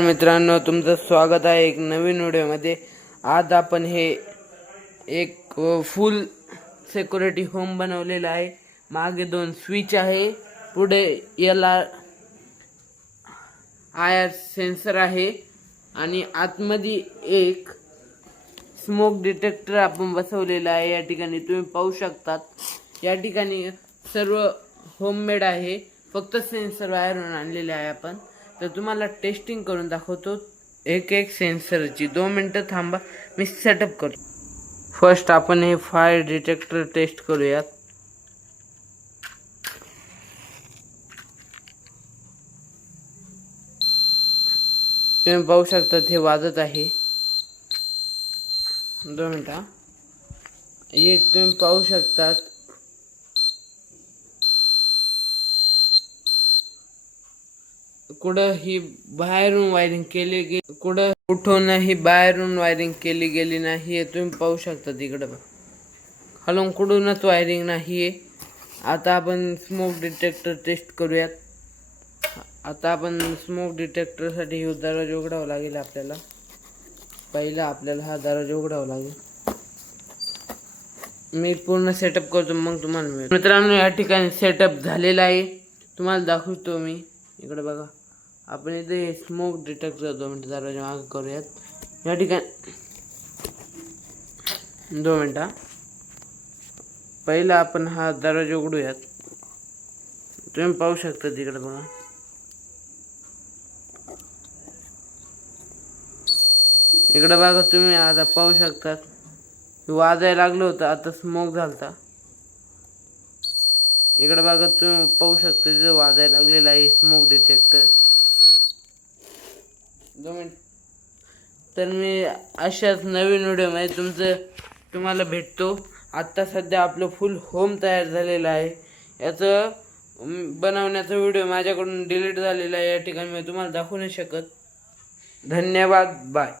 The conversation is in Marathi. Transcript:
मित्रांनो, तुमचं स्वागत आहे एक नवीन व्हिडिओमध्ये। आज आपण हे एक फुल सिक्युरिटी होम बनवलेला आहे। मागे 2 स्विच आहे, पुढे याला आयर सेन्सर आहे आणि आतमध्ये एक स्मोक डिटेक्टर आपण बसवलेला आहे। या ठिकाणी तुम्ही पाहू शकतात। या ठिकाणी सर्व होममेड आहे, फक्त सेन्सर बाहेरून आणलेले आहे आपण। तर तुम्हाला टेस्टिंग करून दाखवतो एक सेन्सरची। 2 मिनिटं थांबा, मी सेटअप करतो। फर्स्ट आपण हे फायर डिटेक्टर टेस्ट करूयात। तुम्ही पाहू शकता हे वाजत आहे। 2 मिनिटं, एक तुम्ही पाहू शकतात कुठं ही बाहेरून वायरिंग केली गेली, कुठं कुठून ही बाहेरून वायरिंग केली गेली नाही। हे तुम्ही पाहू शकता तिकडं खालून कुठूनच वायरिंग नाही आहे। आता आपण स्मोक डिटेक्टर टेस्ट करूयात। आता आपण स्मोक डिटेक्टरसाठी हे दरवाजा उघडावा लागेल आपल्याला। पहिला आपल्याला हा दरवाजा उघडावा लागेल। मी पूर्ण सेटअप करतो, मग तुम्हाला मिळेल। मित्रांनो, या ठिकाणी सेटअप झालेला आहे, तुम्हाला दाखवतो मी। इकडे बघा, आपण इथे स्मोक डिटेक्टर 2 मिनिटं दरवाजा मागे करूयात। या ठिकाणी 2 मिनिटं, पहिला आपण हा दरवाजा उघडूयात। तुम्ही पाहू शकता तिकडे बघा, इकडे बघा तुम्ही आता पाहू शकता वाजायला लागलं होतं, आता स्मोक झालता। इकडे बघा तुम्ही पाहू शकता तिथं वाजायला लागलेला आहे स्मोक डिटेक्टर। 2 मिनिट, तर मी अशाच नवीन व्हिडिओमध्ये तुम्हाला भेटतो। आत्ता सध्या आपलं फुल होम तयार झालेलं आहे। याचं बनवण्याचा व्हिडिओ माझ्याकडून डिलीट झालेला आहे, या ठिकाणी मी तुम्हाला दाखवू नाही शकत। धन्यवाद, बाय।